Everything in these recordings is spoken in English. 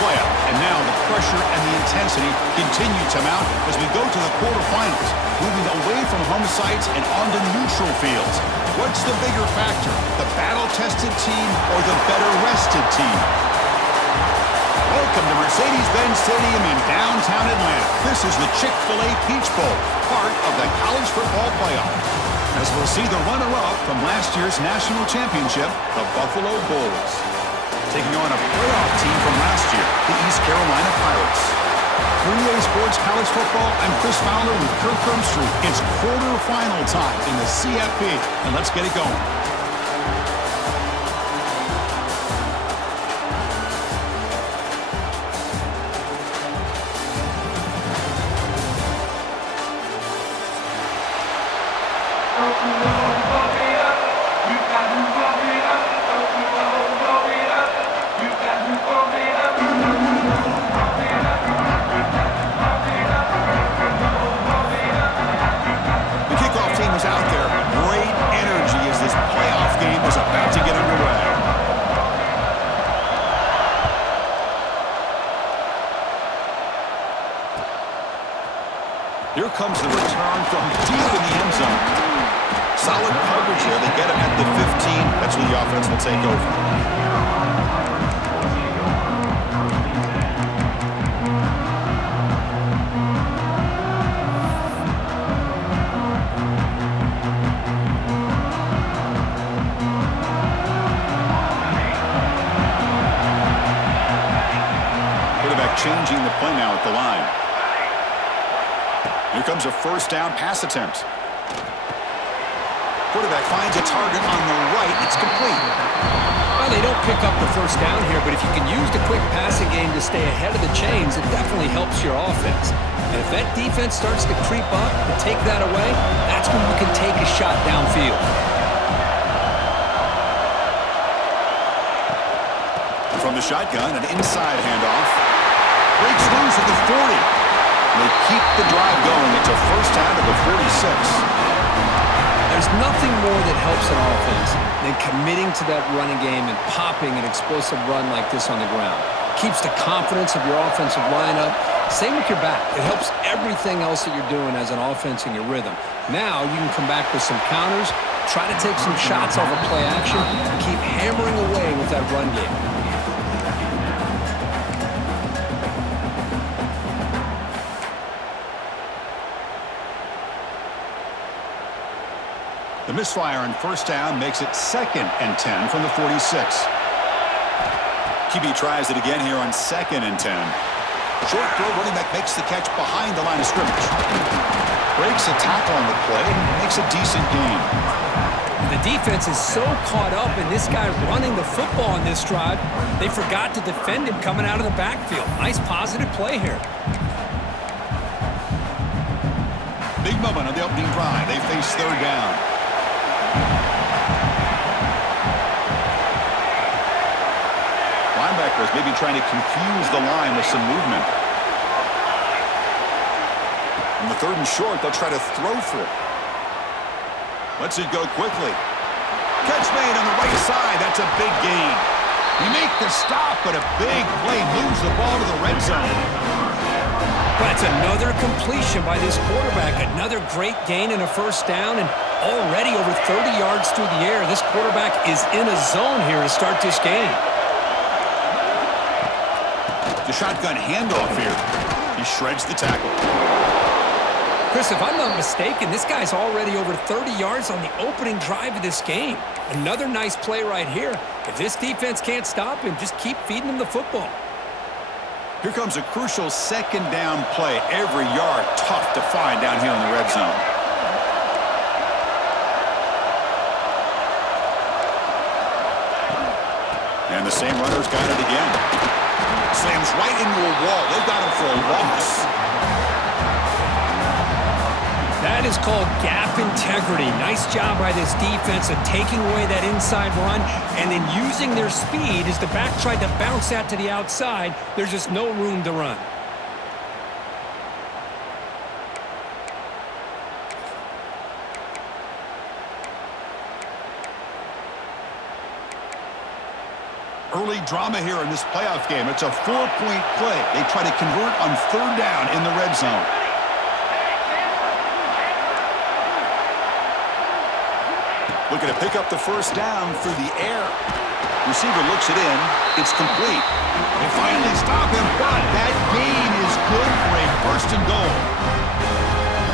playoff. And now the pressure and the intensity continue to mount as we go to the quarterfinals, moving away from home sites and onto neutral fields. What's the bigger factor, the battle-tested team or the better-rested team? Welcome to Mercedes-Benz Stadium in downtown Atlanta. This is the Chick-fil-A Peach Bowl, part of the college football playoff. As we'll see the runner-up from last year's national championship, the Buffalo Bulls, taking on a playoff team from last year, the East Carolina Pirates. For EA Sports College Football, I'm Chris Fowler with Kirk Crumbstreet. It's quarterfinal time in the CFP, and let's get it going. Here comes the return from deep in the end zone. Solid coverage here. They get him at the 15. That's where the offense will take over. Quarterback changing the play now at the line. Here comes a first down pass attempt. Quarterback finds a target on the right. It's complete. Well, they don't pick up the first down here, but if you can use the quick passing game to stay ahead of the chains, it definitely helps your offense. And if that defense starts to creep up and take that away, that's when you can take a shot downfield. From the shotgun, an inside handoff. Breaks loose at the 40. They keep the drive going. It's a first down to the 46. There's nothing more that helps an offense than committing to that running game and popping an explosive run like this on the ground. Keeps the confidence of your offensive lineup. Same with your back. It helps everything else that you're doing as an offense in your rhythm. Now you can come back with some counters, try to take some shots off of play action, and keep hammering away with that run game. The misfire on first down makes it 2nd and 10 from the 46. QB tries it again here on 2nd and 10. Short throw, running back makes the catch behind the line of scrimmage. Breaks a tackle on the play, makes a decent gain. The defense is so caught up in this guy running the football on this drive, they forgot to defend him coming out of the backfield. Nice positive play here. Big moment on the opening drive. They face third down. Linebackers maybe trying to confuse the line with some movement. On the 3rd and short, they'll try to throw for it. Lets it go quickly. Catch made on the right side. That's a big gain. You make the stop, but a big play moves the ball to the red zone. That's another completion by this quarterback. Another great gain and a first down, and already over 30 yards through the air. This quarterback is in a zone here to start this game. The shotgun handoff here. He shreds the tackle. Chris, if I'm not mistaken, this guy's already over 30 yards on the opening drive of this game. Another nice play right here. If this defense can't stop him, just keep feeding him the football. Here comes a crucial 2nd down play. Every yard tough to find down here in the red zone. And the same runner's got it again. Slams right into a wall. They've got him for a loss. That is called gap integrity. Nice job by this defense of taking away that inside run and then using their speed as the back tried to bounce that to the outside. There's just no room to run. Early early drama here in this playoff game. It's a 4-point play. They try to convert on third down in the red zone. Looking to pick up the first down through the air. Receiver looks it in. It's complete. They finally stop him, but that gain is good for a first and goal.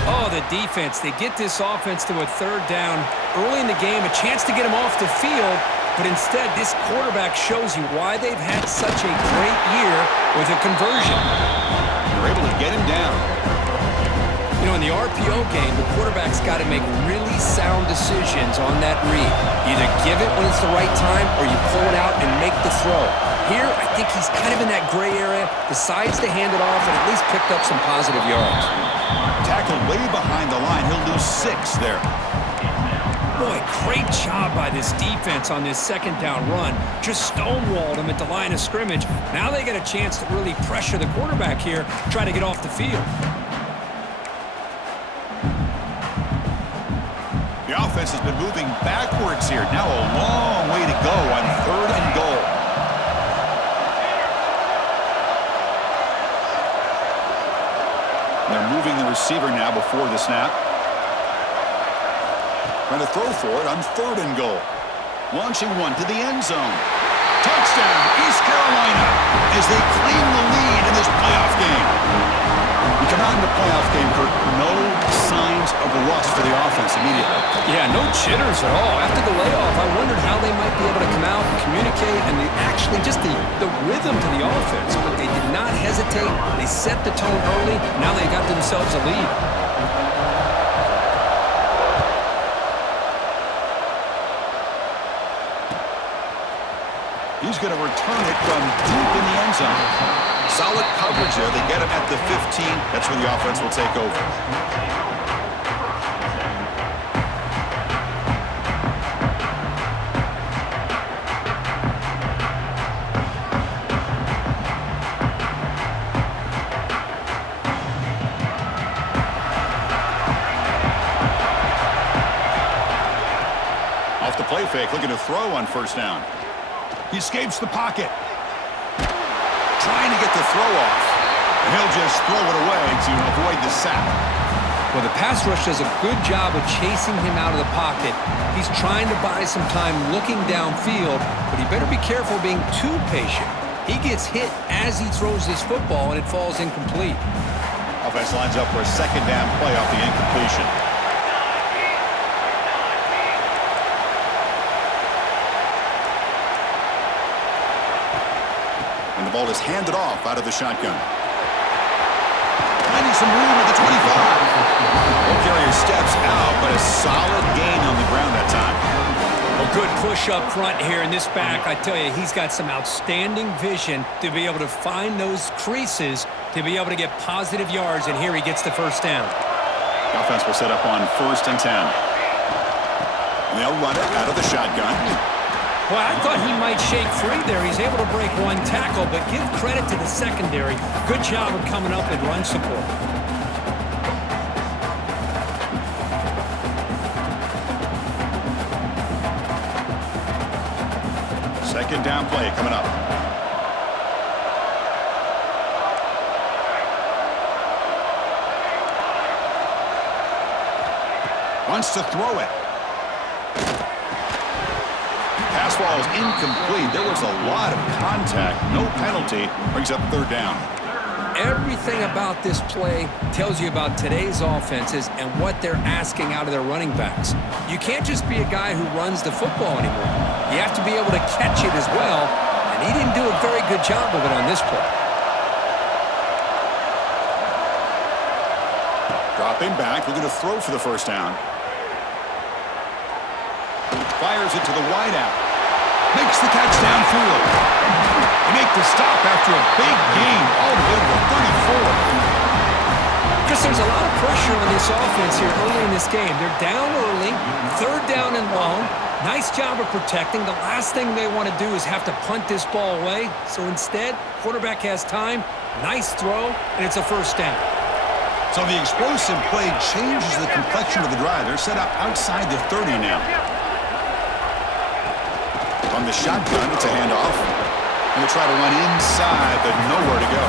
Oh, the defense. They get this offense to a third down early in the game, a chance to get him off the field, but instead this quarterback shows you why they've had such a great year with a conversion. They're able to get him down. You know, in the RPO game, the quarterback's got to make really sound decisions on that read. Either give it when it's the right time or you pull it out and make the throw. Here, I think he's kind of in that gray area, decides to hand it off and at least picked up some positive yards. Tackled way behind the line. He'll lose 6 there. Boy, great job by this defense on this second down run. Just stonewalled him at the line of scrimmage. Now they get a chance to really pressure the quarterback here, try to get off the field. The offense has been moving backwards here. Now a long way to go on third and goal. They're moving the receiver now before the snap. Trying to throw for it on third and goal. Launching one to the end zone. Touchdown, East Carolina, as they claim the lead in this playoff game. We come out in the playoff game, Kurt, no signs of rust for the offense immediately. Yeah, no jitters at all. After the layoff, I wondered how they might be able to come out and communicate and actually just the rhythm to the offense. But they did not hesitate. They set the tone early. Now they got themselves a lead. He's going to return it from deep in the end zone. Solid coverage there. They get him at the 15. That's where the offense will take over. Off the play fake, looking to throw on first down. He escapes the pocket. Trying to get the throw off. And he'll just throw it away to avoid the sack. Well, the pass rush does a good job of chasing him out of the pocket. He's trying to buy some time looking downfield, but he better be careful being too patient. He gets hit as he throws this football, and it falls incomplete. Offense lines up for a second down play off the incompletion. And the ball is handed off out of the shotgun. Finding some room at the 25. Ball carrier steps out, but a solid gain on the ground that time. A good push up front here in this back. I tell you, he's got some outstanding vision to be able to find those creases, to be able to get positive yards, and here he gets the first down. The offense will set up on 1st and 10. And they'll run it out of the shotgun. Well, I thought he might shake free there. He's able to break one tackle, but give credit to the secondary. Good job of coming up and run support. Second down play coming up. Wants to throw it. Pass ball is incomplete. There was a lot of contact. No penalty. Brings up third down. Everything about this play tells you about today's offenses and what they're asking out of their running backs. You can't just be a guy who runs the football anymore. You have to be able to catch it as well, and he didn't do a very good job of it on this play. Dropping back, looking to throw for the first down. Fires it to the wideout. Makes the catch downfield. They make the stop after a big gain all the way to the 34. Because there's a lot of pressure on this offense here early in this game. They're down early, third down and long. Nice job of protecting. The last thing they want to do is have to punt this ball away. So instead, quarterback has time, nice throw, and it's a first down. So the explosive play changes the complexion of the drive. They're set up outside the 30 now. On the shotgun, it's a handoff. And they try to run inside, but nowhere to go.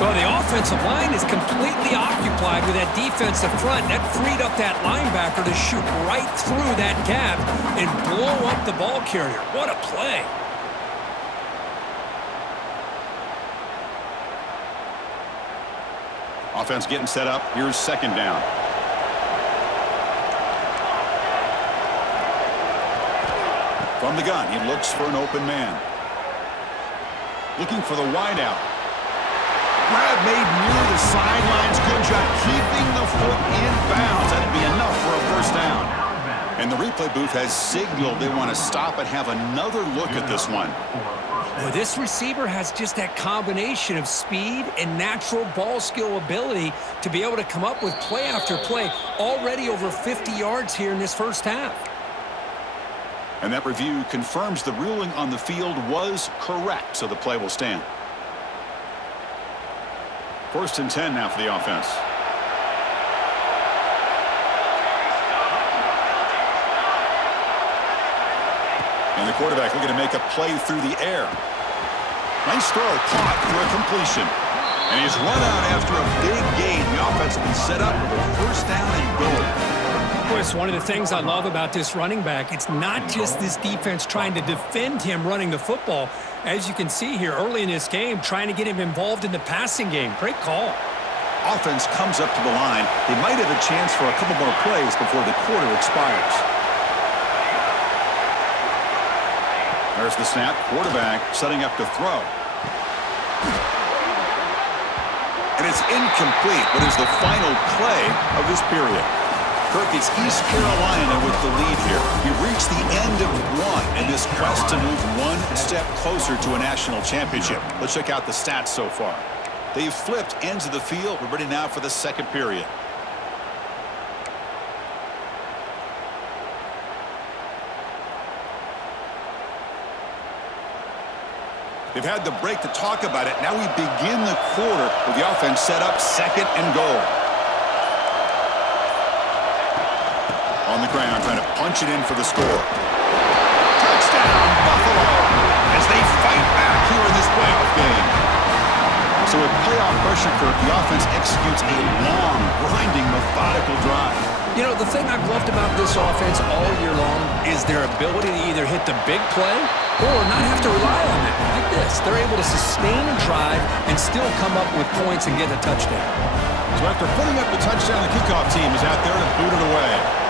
Well, the offensive line is completely occupied with that defensive front. That freed up that linebacker to shoot right through that gap and blow up the ball carrier. What a play. Offense getting set up. Here's second down. From the gun, he looks for an open man. Looking for the wideout. Grab made near the sidelines. Good job keeping the foot in bounds. That'd be enough for a first down. And the replay booth has signaled they want to stop and have another look at this one. Well, this receiver has just that combination of speed and natural ball skill ability to be able to come up with play after play. Already over 50 yards here in this first half. And that review confirms the ruling on the field was correct, so the play will stand. 1st and 10 now for the offense. And the quarterback looking to make a play through the air. Nice throw, caught for a completion. And he's run out after a big gain. The offense will be set up with a first down and goal. It's one of the things I love about this running back. It's not just this defense trying to defend him running the football. As you can see here early in this game, trying to get him involved in the passing game. Great call. Offense comes up to the line. They might have a chance for a couple more plays before the quarter expires. There's the snap. Quarterback setting up to throw. And it's incomplete. What is the final play of this period? Kirk, it's East Carolina with the lead here. We've reached the end of one in this quest to move one step closer to a national championship. Let's check out the stats so far. They've flipped ends of the field. We're ready now for the second period. They've had the break to talk about it. Now we begin the quarter with the offense set up, second and goal. On the ground, trying to punch it in for the score. Touchdown, Buffalo, as they fight back here in this playoff game. So with playoff pressure, Kirk, the offense executes a long, grinding, methodical drive. You know, the thing I've loved about this offense all year long is their ability to either hit the big play or not have to rely on it. Like this, they're able to sustain a drive and still come up with points and get a touchdown. So after putting up the touchdown, the kickoff team is out there to boot it away.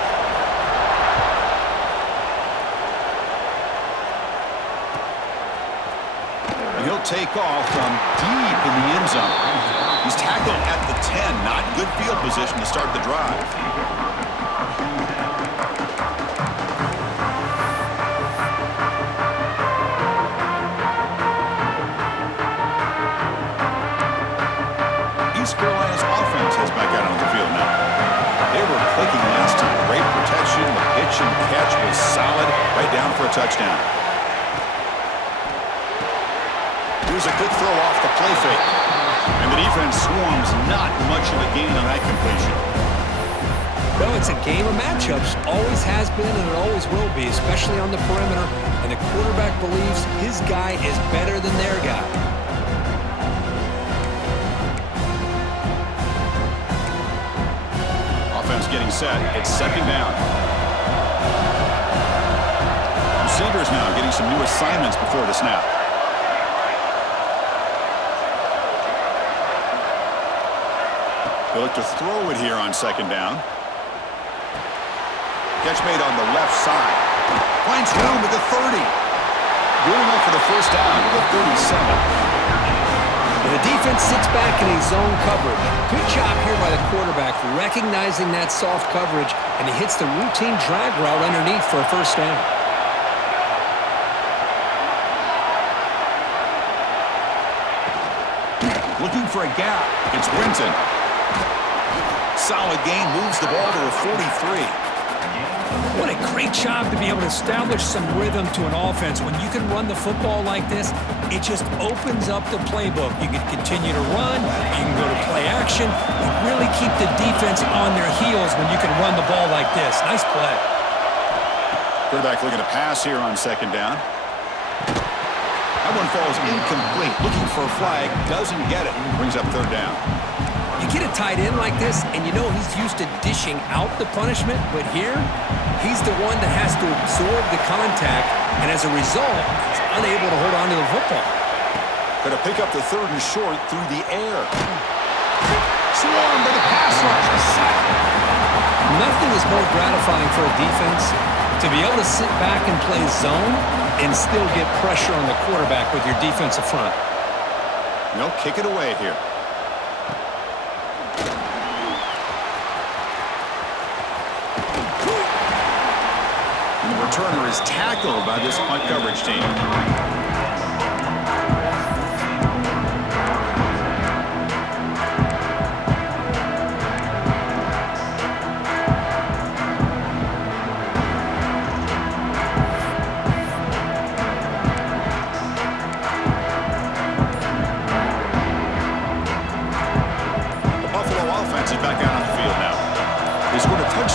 And he'll take off from deep in the end zone. He's tackled at the 10. Not good field position to start the drive. East Carolina's offense has back out on the field now. They were clicking last time. Great protection. The pitch and catch was solid. Right down for a touchdown. Here's a good throw off the play fake. And the defense swarms, not much of a gain on that completion. Well, it's a game of matchups. Always has been and it always will be, especially on the perimeter. And the quarterback believes his guy is better than their guy. Offense getting set. It's second down. Receivers now getting some new assignments before the snap. They look to throw it here on second down. Catch made on the left side. Finds room at the 30. Good enough for the first down to the 37. And the defense sits back in a zone coverage. Good job here by the quarterback recognizing that soft coverage, and he hits the routine drag route underneath for a first down. Looking for a gap. It's Brinton. Solid gain, moves the ball to a 43. What a great job to be able to establish some rhythm to an offense. When you can run the football like this, it just opens up the playbook. You can continue to run, you can go to play action, and really keep the defense on their heels when you can run the ball like this. Nice play. Quarterback looking to pass here on second down. one falls incomplete. Looking for a flag, doesn't get it. Brings up third down. You get a tight end like this, and you know he's used to dishing out the punishment, but here, he's the one that has to absorb the contact, and as a result, he's unable to hold on to the football. Going to pick up the third and short through the air. Swarmed by the pass rush. Nothing is more gratifying for a defense to be able to sit back and play zone and still get pressure on the quarterback with your defensive front. No, kick it away here. And the returner is tackled by this punt coverage team.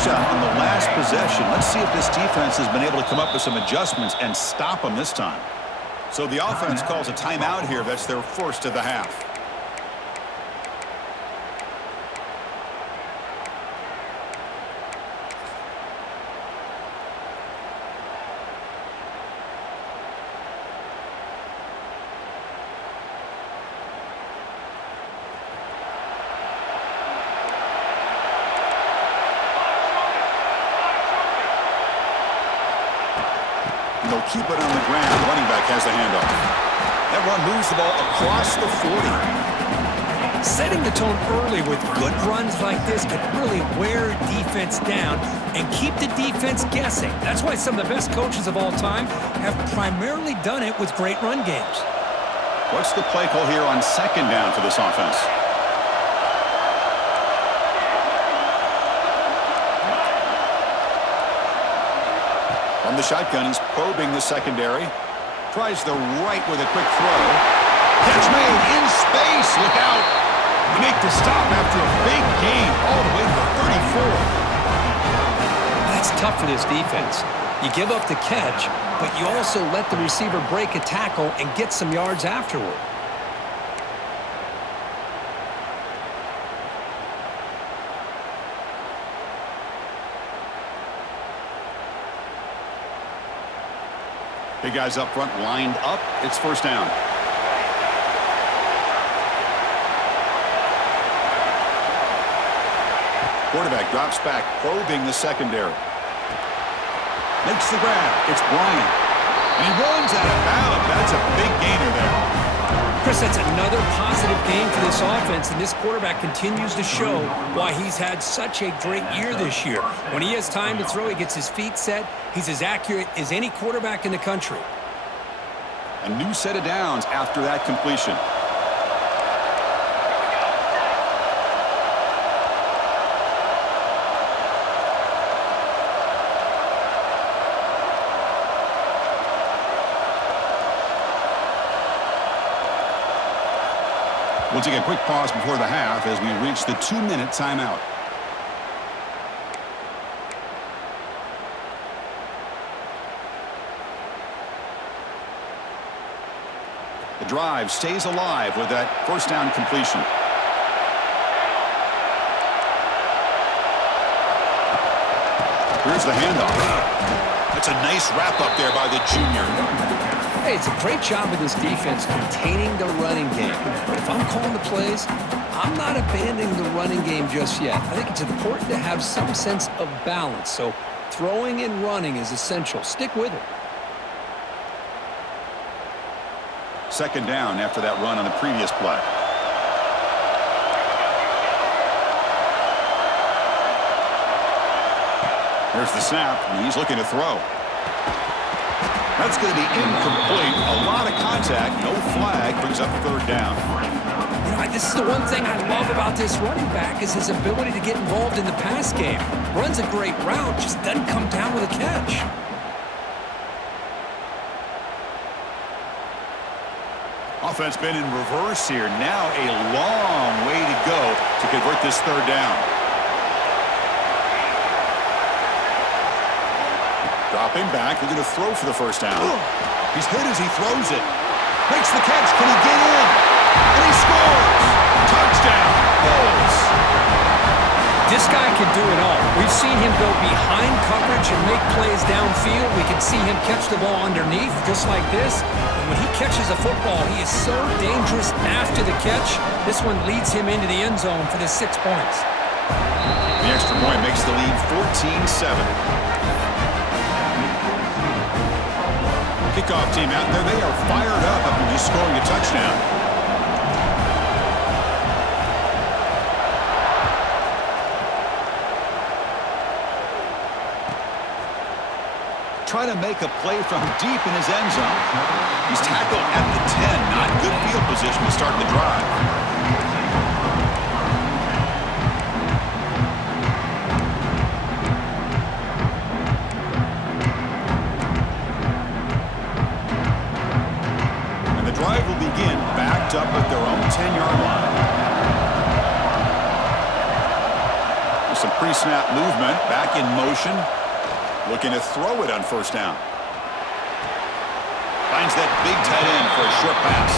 On the last possession. Let's see if this defense has been able to come up with some adjustments and stop them this time. So the offense calls a timeout here. That's their first of the half. They'll keep it on the ground. The running back has the handoff. That run moves the ball across the 40. Setting the tone early with good runs like this can really wear defense down and keep the defense guessing. That's why some of the best coaches of all time have primarily done it with great run games. What's the play call here on second down for this offense? From the shotgun, he's probing the secondary. Tries the right with a quick throw. Catch made in space. Look out. You make the stop after a big gain all the way to the 34. That's tough for this defense. You give up the catch, but you also let the receiver break a tackle and get some yards afterward. Big guys up front lined up. It's first down. Quarterback drops back, probing the secondary. Makes the grab. It's Bryant. And he runs out of bounds. That's a big gainer there. Chris, that's another positive game for this offense, and this quarterback continues to show why he's had such a great year this year. When he has time to throw, he gets his feet set. He's as accurate as any quarterback in the country. A new set of downs after that completion. We'll take a quick pause before the half as we reach the 2-minute timeout. The drive stays alive with that first down completion. Here's the handoff. That's a nice wrap up there by the junior. Hey, it's a great job of this defense containing the running game. But if I'm calling the plays, I'm not abandoning the running game just yet. I think it's important to have some sense of balance. So throwing and running is essential. Stick with it. Second down after that run on the previous play. Here's the snap, and he's looking to throw. That's going to be incomplete. A lot of contact, no flag, brings up third down. You know, this is the one thing I love about this running back is his ability to get involved in the pass game. Runs a great route, just doesn't come down with a catch. Offense been in reverse here. Now a long way to go to convert this third down. Dropping back, looking to throw for the first down. He's hit as he throws it. Makes the catch. Can he get in? And he scores. Touchdown. Bulls. This guy can do it all. We've seen him go behind coverage and make plays downfield. We can see him catch the ball underneath just like this. And when he catches a football, he is so dangerous after the catch. This one leads him into the end zone for the 6 points. The extra point makes the lead 14-7. Kickoff team out there. They are fired up after just scoring a touchdown. Try to make a play from deep in his end zone. He's tackled at the 10. Not good field position to start the drive. And the drive will begin backed up at their own 10-yard line. With some pre-snap movement, back in motion. Looking to throw it on first down. Finds that big tight end for a short pass.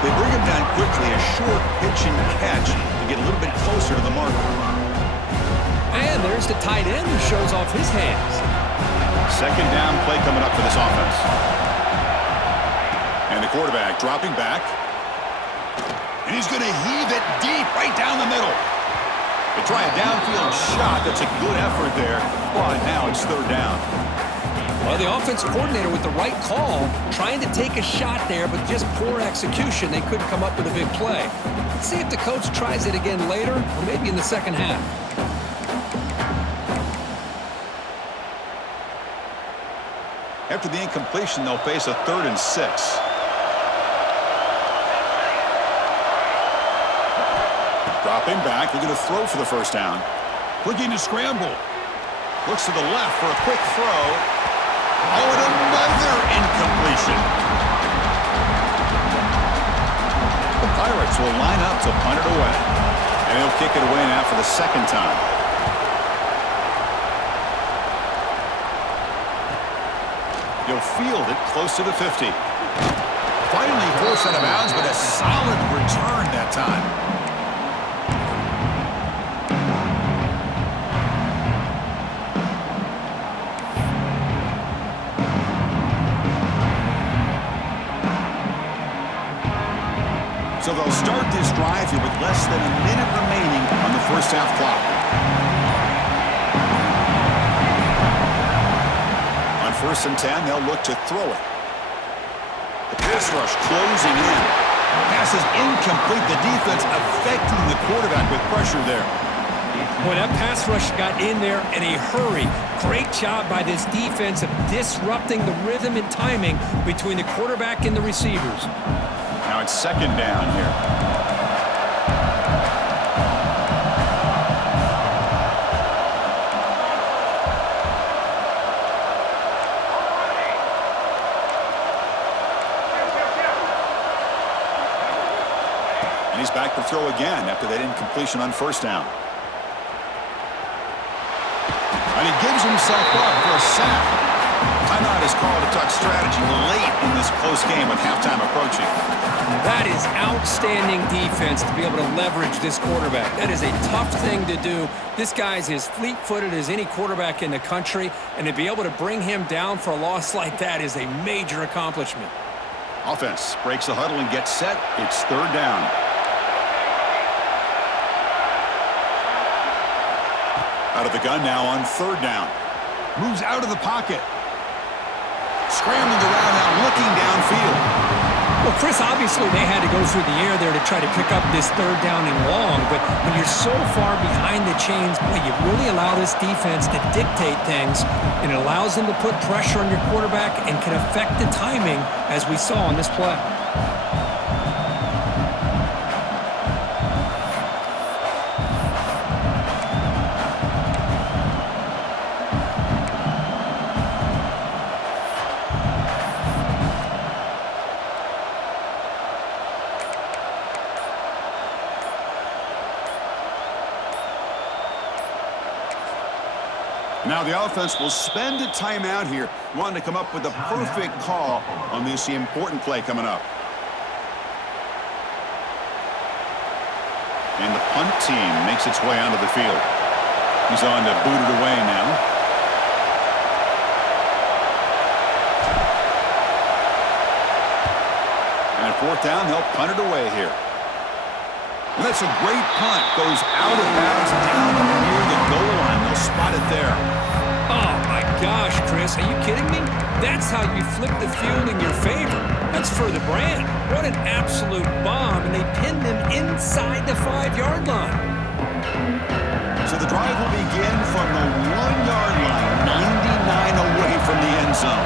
They bring him down quickly, a short pitch and catch to get a little bit closer to the marker. And there's the tight end who shows off his hands. Second down play coming up for this offense. And the quarterback dropping back. And he's going to heave it deep right down the middle. They try a downfield shot. That's a good effort there. But now it's third down. Well, the offensive coordinator with the right call, trying to take a shot there, but just poor execution. They couldn't come up with a big play. Let's see if the coach tries it again later, or maybe in the second half. After the incompletion, they'll face a 3rd and 6. Dropping back, looking to throw for the first down. Looking to scramble. Looks to the left for a quick throw. Oh, and another incompletion. The Pirates will line up to punt it away. And they'll kick it away now for the second time. He'll field it close to the 50. Finally forced out of bounds, but a solid return that time. So they'll start this drive here with less than a minute remaining on the first half clock. On 1st and 10, they'll look to throw it. The pass rush closing in. Pass is incomplete. The defense affecting the quarterback with pressure there. Boy, that pass rush got in there in a hurry. Great job by this defense of disrupting the rhythm and timing between the quarterback and the receivers. Now it's second down here. And he's back to throw again after that incompletion on first down. And he gives himself up for a sack. Timeout is called to talk strategy late in this close game with halftime approaching. That is outstanding defense to be able to leverage this quarterback. That is a tough thing to do. This guy's as fleet-footed as any quarterback in the country, and to be able to bring him down for a loss like that is a major accomplishment. Offense breaks the huddle and gets set. It's third down. Out of the gun now on third down. Moves out of the pocket. Scrambling around now, looking downfield. Well, Chris, obviously they had to go through the air there to try to pick up this third down and long, but when you're so far behind the chains, boy, you really allow this defense to dictate things, and it allows them to put pressure on your quarterback and can affect the timing, as we saw on this play. Now the offense will spend a timeout here, wanting to come up with the perfect call on this important play coming up. And the punt team makes its way onto the field. He's on to boot it away now. And at fourth down, they'll punt it away here. And that's a great punt. Goes out of bounds down near the goal line. They'll spot it there. Oh, my gosh, Chris. Are you kidding me? That's how you flip the field in your favor. That's for the brand. What an absolute bomb. And they pinned him inside the 5-yard line. So the drive will begin from the 1-yard line, 99 away from the end zone.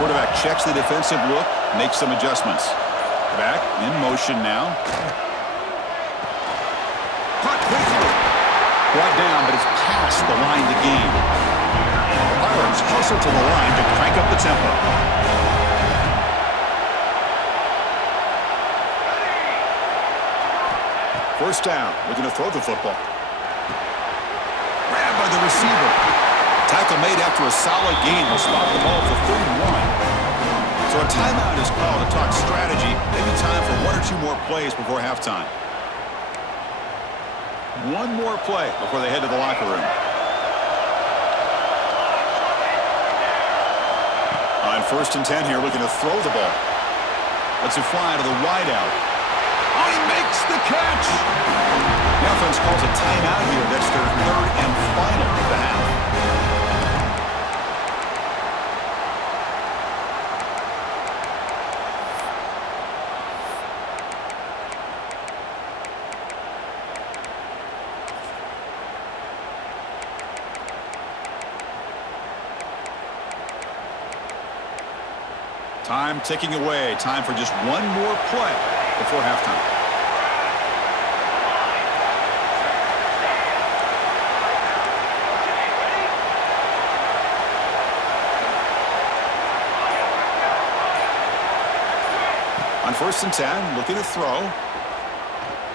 Quarterback checks the defensive look, makes some adjustments. Back in motion now. Caught quickly. Brought down, but it's past the line to gain. The Pirates hustle to the line to crank up the tempo. First down. We're going to throw the football. Grabbed by the receiver. Tackle made after a solid gain. Will spot the ball for 31. So a timeout is called to talk strategy. Maybe time for 1 or 2 more plays before halftime. One more play before they head to the locker room. On 1st and 10 here, looking to throw the ball. Lets it fly to the wideout. Oh, he makes the catch! The offense calls a timeout here. That's their 3rd and final of the half. Time ticking away. Time for just one more play before halftime. On 1st and 10, looking to throw.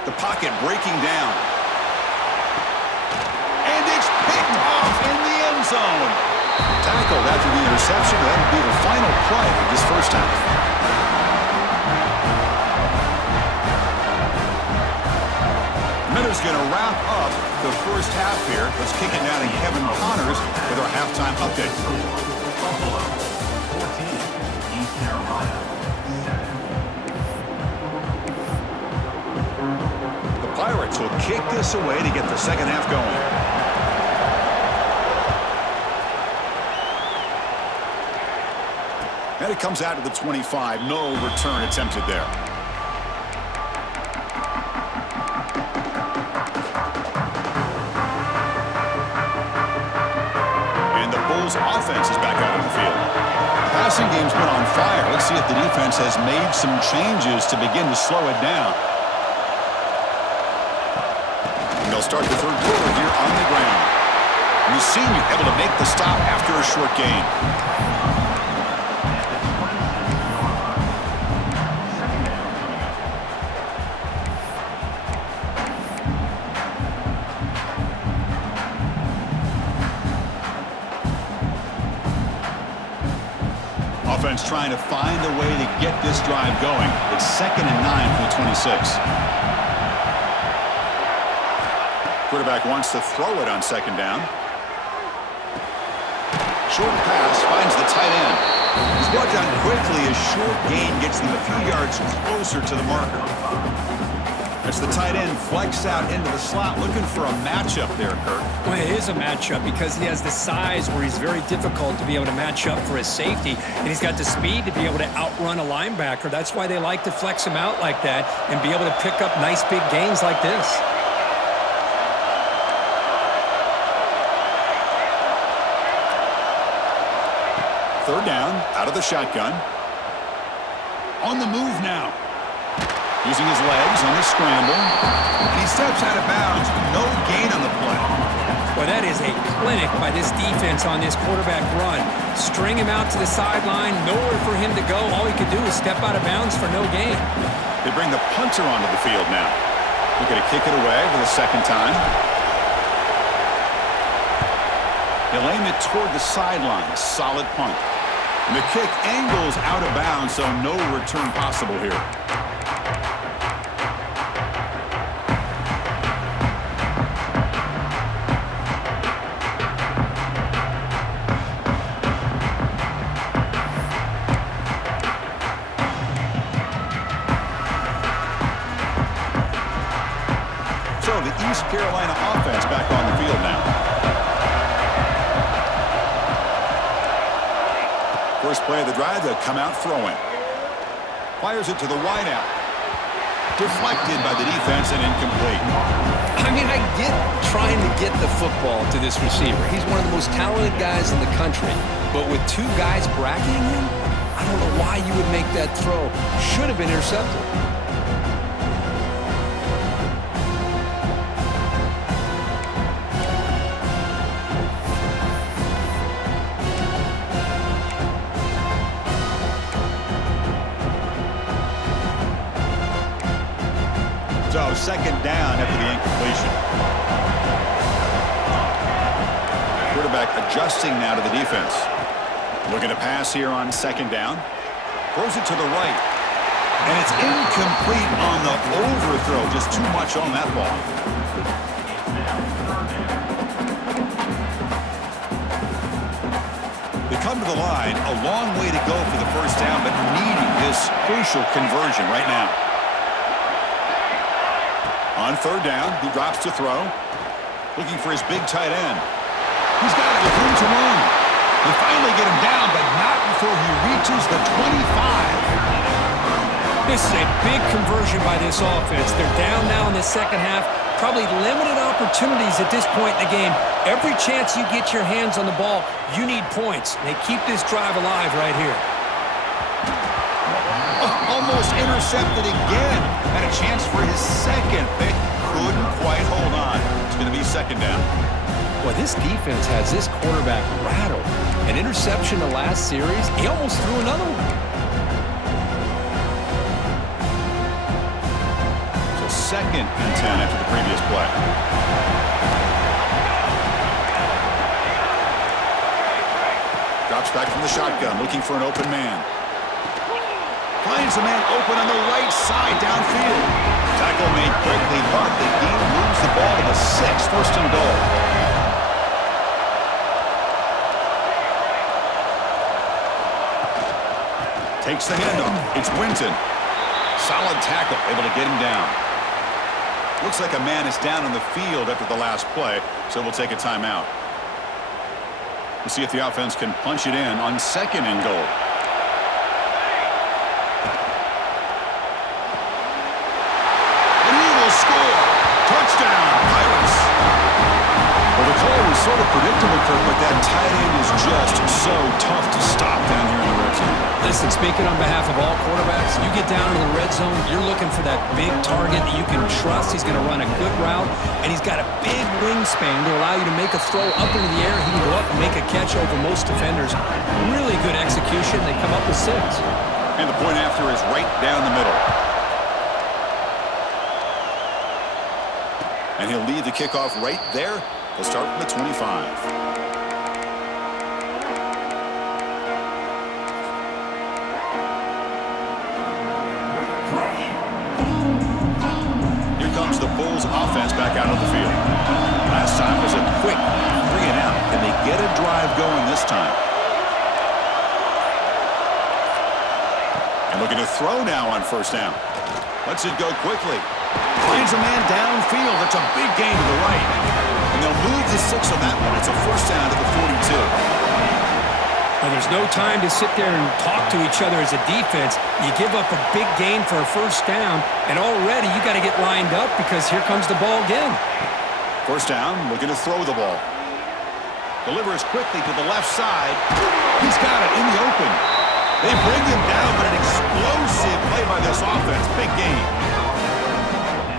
The pocket breaking down. And it's picked off in the end zone. Tackled after the interception. That will be the final play of this first half. Minutes going to wrap up the first half here. Let's kick it down to Kevin Connors with our halftime update. Buffalo, 14, East Carolina, 7. The Pirates will kick this away to get the second half going. And it comes out to the 25. No return attempted there. And the Bulls offense is back out on the field. The passing game's been on fire. Let's see if the defense has made some changes to begin to slow it down. And they'll start the 3rd quarter here on the ground. And the senior able to make the stop after a short gain. Offense trying to find a way to get this drive going. It's 2nd and 9 for the 26. Quarterback wants to throw it on 2nd down. Short pass finds the tight end. He's brought down quickly as short gain gets them a few yards closer to the marker. As the tight end flexed out into the slot, looking for a matchup there, Kirk. Well, it is a matchup because he has the size where he's very difficult to be able to match up for his safety, and he's got the speed to be able to outrun a linebacker. That's why they like to flex him out like that and be able to pick up nice big gains like this. Third down, out of the shotgun. On the move now. Using his legs on the scramble. And he steps out of bounds. No gain on the play. Well, that is a clinic by this defense on this quarterback run. String him out to the sideline. Nowhere for him to go. All he could do is step out of bounds for no gain. They bring the punter onto the field now. Looking to kick it away for the 2nd time. He'll aim it toward the sideline. A solid punt. And the kick angles out of bounds, so no return possible here. East Carolina offense back on the field now. First play of the drive, they'll come out throwing. Fires it to the wideout. Deflected by the defense and incomplete. I mean, I get trying to get the football to this receiver. He's one of the most talented guys in the country. But with two guys bracketing him, I don't know why you would make that throw. Should have been intercepted. So second down after the incompletion. Quarterback adjusting now to the defense. Looking to pass here on second down. Throws it to the right. And it's incomplete on the overthrow. Just too much on that ball. They come to the line. A long way to go for the first down, but needing this crucial conversion right now. On third down, he drops to throw. Looking for his big tight end. He's got it with room to run. They finally get him down, but not before he reaches the 25. This is a big conversion by this offense. They're down now in the second half. Probably limited opportunities at this point in the game. Every chance you get your hands on the ball, you need points. They keep this drive alive right here. Almost intercepted again. Had a chance for his second. They couldn't quite hold on. It's going to be second down. Well, this defense has this quarterback rattled. An interception the last series, he almost threw another one. So second and 10 after the previous play. Drops back from the shotgun, looking for an open man. Finds a man open on the right side downfield. Tackle made quickly, but the team moves the ball to the 6, first and goal. Takes the handoff. It's Winton. Solid tackle, able to get him down. Looks like a man is down on the field after the last play, so we'll take a timeout. We'll see if the offense can punch it in on second and goal. Score! Touchdown, Pirates! Well, the call was sort of predictable, Kirk, but that tight end is just so tough to stop down here in the red zone. Listen, speaking on behalf of all quarterbacks, you get down in the red zone, you're looking for that big target that you can trust. He's going to run a good route, and he's got a big wingspan to allow you to make a throw up into the air. He can go up and make a catch over most defenders. Really good execution. They come up with 6. And the point after is right down the middle. And he'll lead the kickoff right there. He'll start from the 25. Here comes the Bulls offense back out of the field. Last time was a quick 3 and out. Can they get a drive going this time? And looking to throw now on first down. Lets it go quickly. Finds a man downfield. That's a big gain to the right. And they'll move the 6 on that one. It's a first down to the 42. Well, there's no time to sit there and talk to each other as a defense. You give up a big gain for a first down, and already you got to get lined up because here comes the ball again. First down, looking to throw the ball. Delivers quickly to the left side. He's got it in the open. They bring him down, but an explosive play by this offense. Big gain.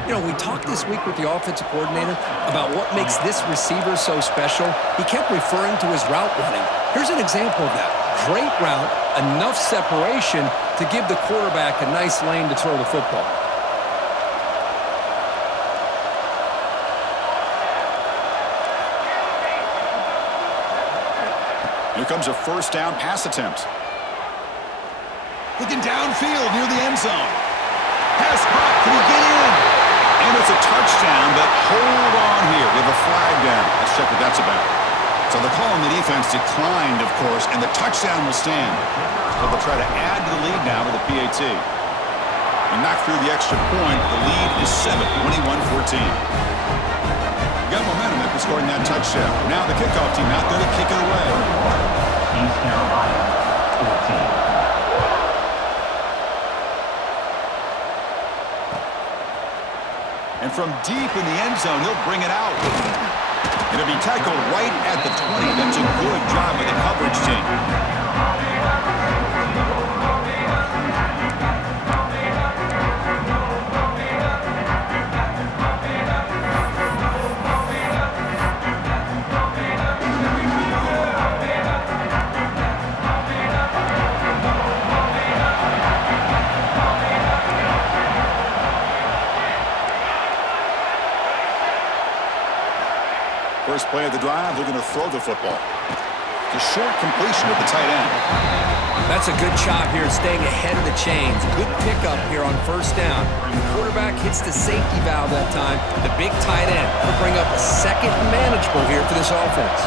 You know, we talked this week with the offensive coordinator about what makes this receiver so special. He kept referring to his route running. Here's an example of that. Great route, enough separation to give the quarterback a nice lane to throw the football. Here comes a first down pass attempt. Looking downfield near the end zone. Pass caught. Can he get in? And it's a touchdown, but hold on here. We have a flag down. Let's check what that's about. So the call on the defense declined, of course, and the touchdown will stand. So they'll try to add to the lead now with a PAT. And knock through the extra point. The lead is 7, 21-14. got momentum after scoring that touchdown. Now the kickoff team out there to kick it away. East Carolina, 14. And from deep in the end zone, he'll bring it out. It'll be tackled right at the 20. That's a good job by the coverage team. First play of the drive, they're going to throw the football. The short completion of the tight end. That's a good job here, staying ahead of the chains. Good pickup here on first down. The quarterback hits the safety valve that time. The big tight end will bring up a second manageable here for this offense.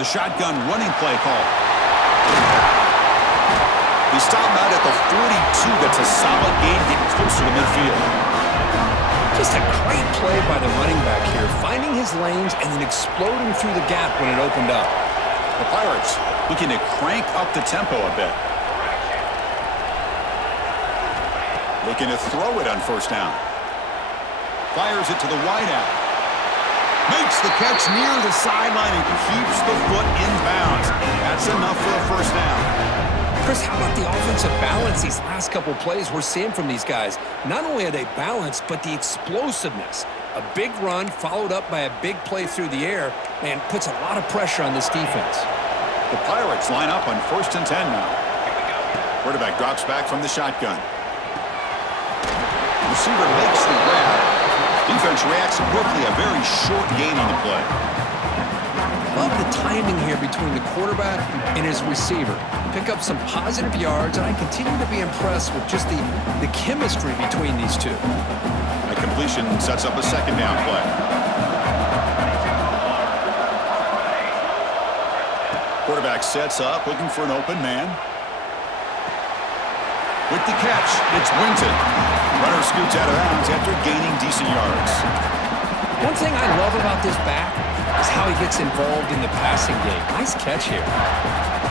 The shotgun running play call. They stop him out at the 42. That's a solid gain, getting closer to midfield. Just a great play by the running back here, finding his lanes and then exploding through the gap when it opened up. The Pirates looking to crank up the tempo a bit. Looking to throw it on first down. Fires it to the wideout. Makes the catch near the sideline and keeps the foot in bounds. That's enough for a first down. Chris, how about the offensive balance these last couple plays we're seeing from these guys? Not only are they balanced, but the explosiveness. A big run followed up by a big play through the air, and puts a lot of pressure on this defense. The Pirates line up on 1st and 10 now. Quarterback drops back from the shotgun. Receiver makes the grab. Defense reacts quickly, a very short gain on the play. Love the timing here between the quarterback and his receiver. Pick up some positive yards, and I continue to be impressed with just the chemistry between these two. A completion sets up a second down play. Quarterback sets up, looking for an open man. With the catch, it's Winton. Runner scoots out of bounds after gaining decent yards. One thing I love about this back is how he gets involved in the passing game. Nice catch here.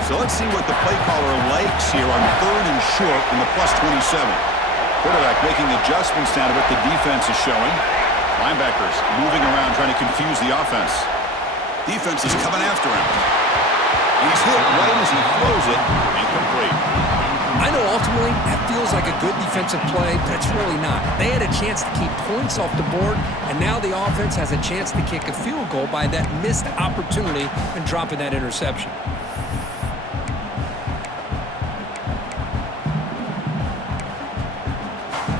So let's see what the play caller likes here on 3rd and short from the +27. Quarterback making adjustments down to what the defense is showing. Linebackers moving around trying to confuse the offense. Defense is coming after him. He's hit right as he throws it. Incomplete. I know ultimately that feels like a good defensive play, but it's really not. They had a chance to keep points off the board, and now the offense has a chance to kick a field goal by that missed opportunity and dropping that interception.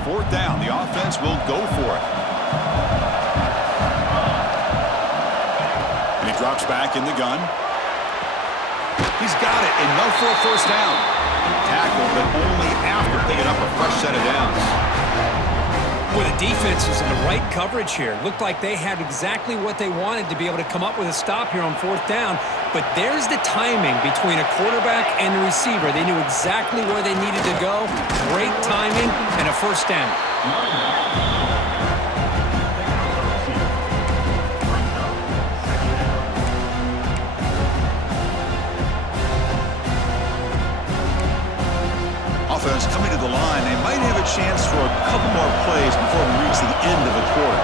Fourth down, the offense will go for it. And he drops back in the gun. He's got it, enough for a first down. Tackle, but only after picking up a fresh set of downs. Boy, the defense is in the right coverage here. Looked like they had exactly what they wanted to be able to come up with a stop here on 4th down. But there's the timing between a quarterback and the receiver. They knew exactly where they needed to go. Great timing and a first down. Offense coming to the line. They might have a chance for a couple more plays before we reach the end of the quarter.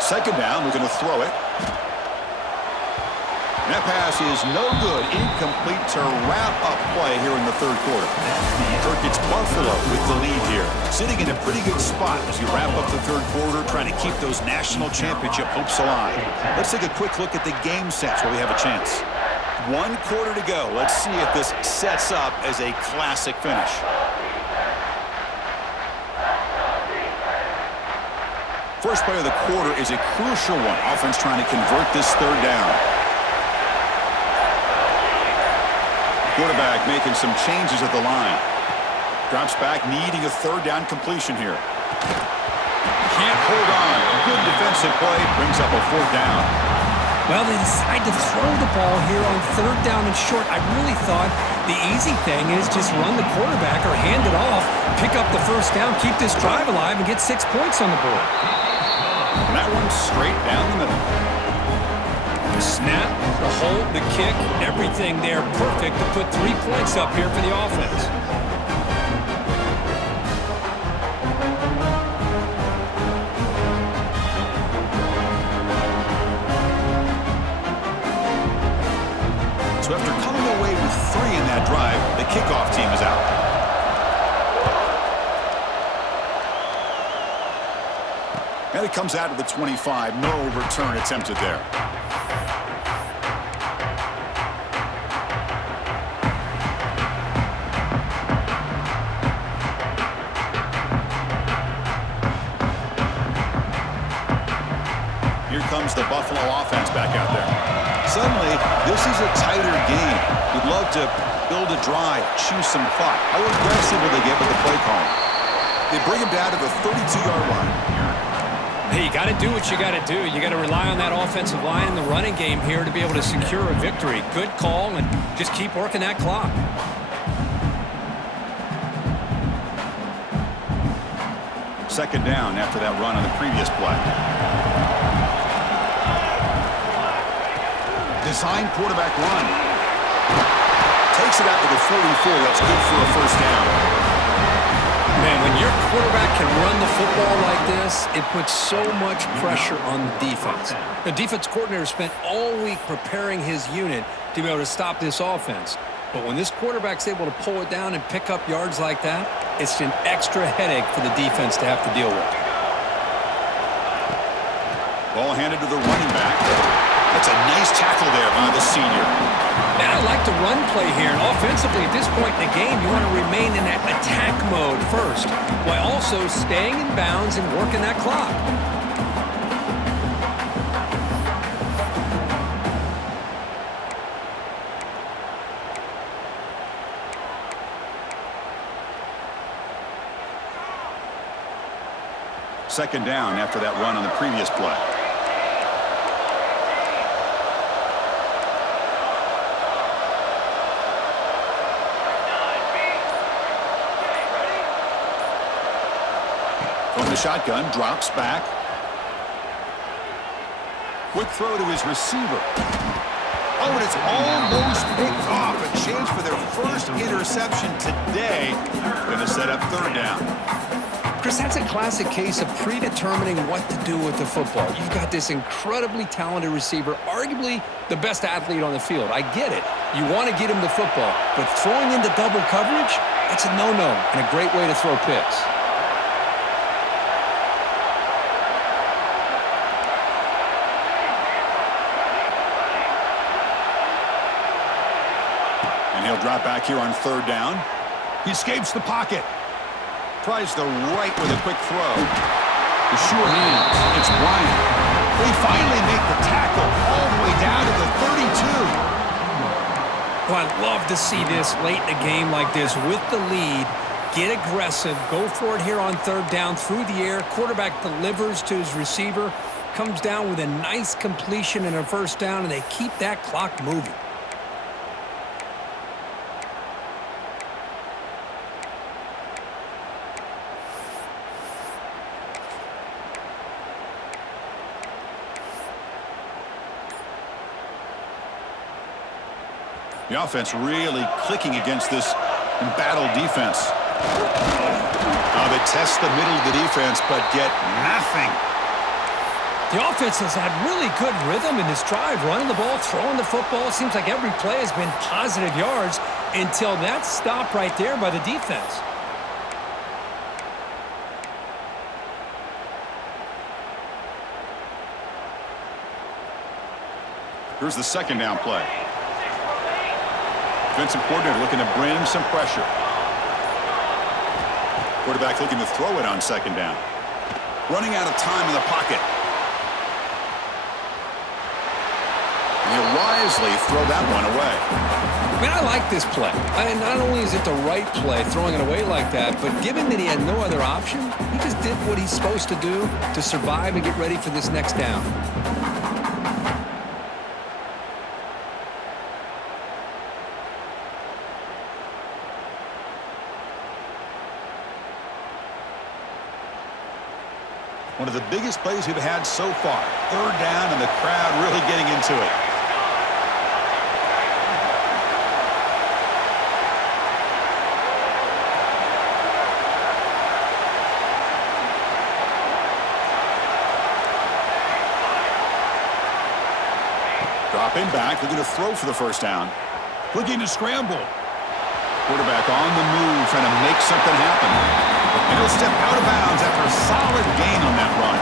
Second down, we're going to throw it. And that pass is no good. Incomplete to wrap up play here in the 3rd quarter. Kirk, it's Buffalo with the lead here. Sitting in a pretty good spot as you wrap up the 3rd quarter, trying to keep those national championship hopes alive. Let's take a quick look at the game sets where we have a chance. 1 quarter to go. Let's see if this sets up as a classic finish. First play of the quarter is a crucial one. Offense trying to convert this 3rd down. Quarterback making some changes at the line. Drops back, needing a 3rd down completion here. Can't hold on. Good defensive play. Brings up a 4th down. Well, they decide to throw the ball here on third down and short. I really thought the easy thing is just run the quarterback or hand it off, pick up the first down, keep this drive alive, and get 6 points on the board. And that one's straight down the middle. The snap, the hold, the kick, everything there perfect to put 3 points up here for the offense. So after coming away with 3 in that drive, the kickoff team is out. And it comes out of the 25. No return attempted there. Here comes the Buffalo offense back out there. Suddenly, this is a tighter game. You'd love to build a drive, choose some clock. How aggressive will they get with the play calling? They bring him down to the 32-yard line. Hey, you got to do what you got to do. You got to rely on that offensive line in the running game here to be able to secure a victory. Good call, and just keep working that clock. Second down after that run on the previous play. Design quarterback run. Takes it out to the 44. That's good for a first down. Man, when your quarterback can run the football like this, it puts so much pressure on the defense. The defense coordinator spent all week preparing his unit to be able to stop this offense. But when this quarterback's able to pull it down and pick up yards like that, it's an extra headache for the defense to have to deal with. Ball handed to the running back. That's a nice tackle there by the senior. Man, I like the run play here. And offensively, at this point in the game, you want to remain in that attack mode first, while also staying in bounds and working that clock. Second down after that run on the previous play. From the shotgun, drops back. Quick throw to his receiver. Oh, and it's almost picked off. A chance for their first interception today. Going to set up third down. Chris, that's a classic case of predetermining what to do with the football. You've got this incredibly talented receiver, arguably the best athlete on the field. I get it. You want to get him the football, but throwing into double coverage, that's a no-no and a great way to throw picks. And he'll drop back here on third down. He escapes the pocket. Tries the right with a quick throw. The sure hands. It's Bryant. They finally make the tackle all the way down to the 32. Well, I'd love to see this late in a game like this with the lead. Get aggressive. Go for it here on third down through the air. Quarterback delivers to his receiver. Comes down with a nice completion and a first down, and they keep that clock moving. The offense really clicking against this embattled defense. They test the middle of the defense, but get nothing. The offense has had really good rhythm in this drive, running the ball, throwing the football. Seems like every play has been positive yards until that stop right there by the defense. Here's the second down play. Defensive coordinator looking to bring some pressure. Quarterback looking to throw it on second down. Running out of time in the pocket. And he'll wisely throw that one away. Man, I like this play. Not only is it the right play, throwing it away like that, but given that he had no other option, he just did what he's supposed to do to survive and get ready for this next down. One of the biggest plays we've had so far. Third down and the crowd really getting into it. Dropping back, looking to throw for the first down. Looking to scramble. Quarterback on the move, trying to make something happen. And he'll step out of bounds after a solid gain on that run.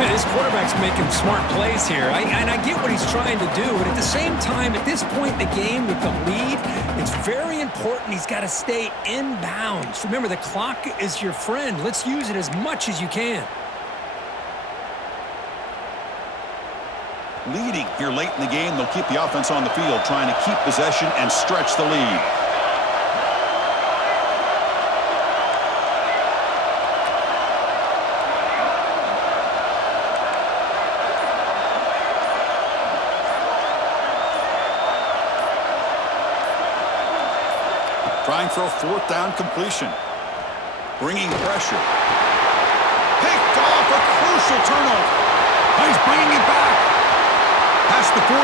Man, his quarterback's making smart plays here. And I get what he's trying to do, but at the same time, at this point in the game with the lead, it's very important he's got to stay in bounds. Remember, the clock is your friend. Let's use it as much as you can. Leading here late in the game, they'll keep the offense on the field, trying to keep possession and stretch the lead. Trying for a fourth down completion. Bringing pressure. Picked off, a crucial turnover. He's bringing it back. Past the 40.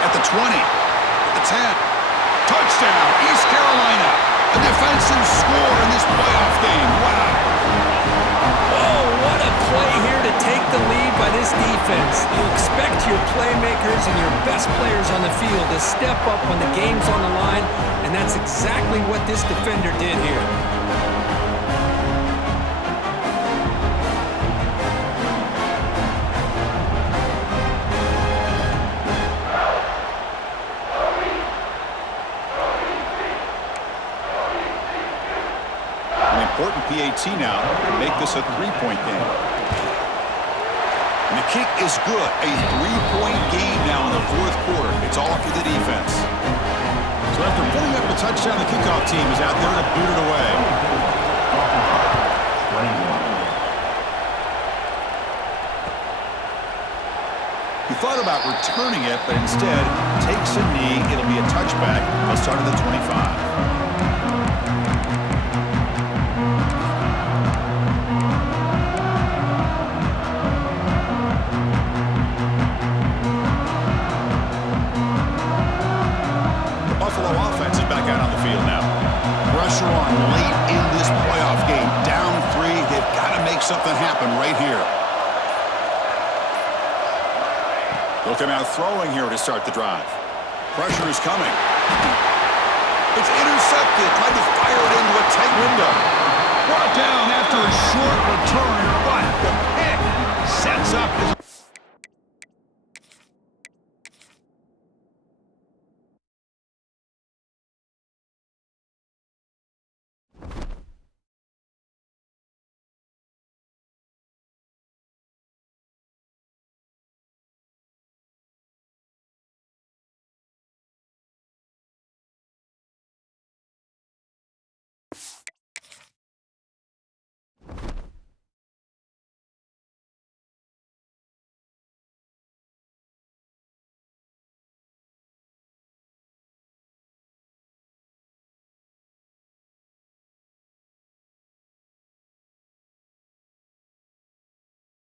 At the 20. At the 10. Touchdown, East Carolina. A defensive score in this playoff game. Wow. Oh, what a play here to take the lead by this defense. You expect your playmakers and your best players on the field to step up when the game's on the line, and that's exactly what this defender did here. Important PAT now to make this a three-point game. And the kick is good. A three-point game now in the fourth quarter. It's all for the defense. So after putting up a touchdown, the kickoff team is out there to boot it away. He thought about returning it, but instead takes a knee. It'll be a touchback. They'll start at the 25. Pressure on late in this playoff game. Down 3. They've got to make something happen right here. They'll come out throwing here to start the drive. Pressure is coming. It's intercepted. Tried to fire it into a tight window. Brought down after a short return, but the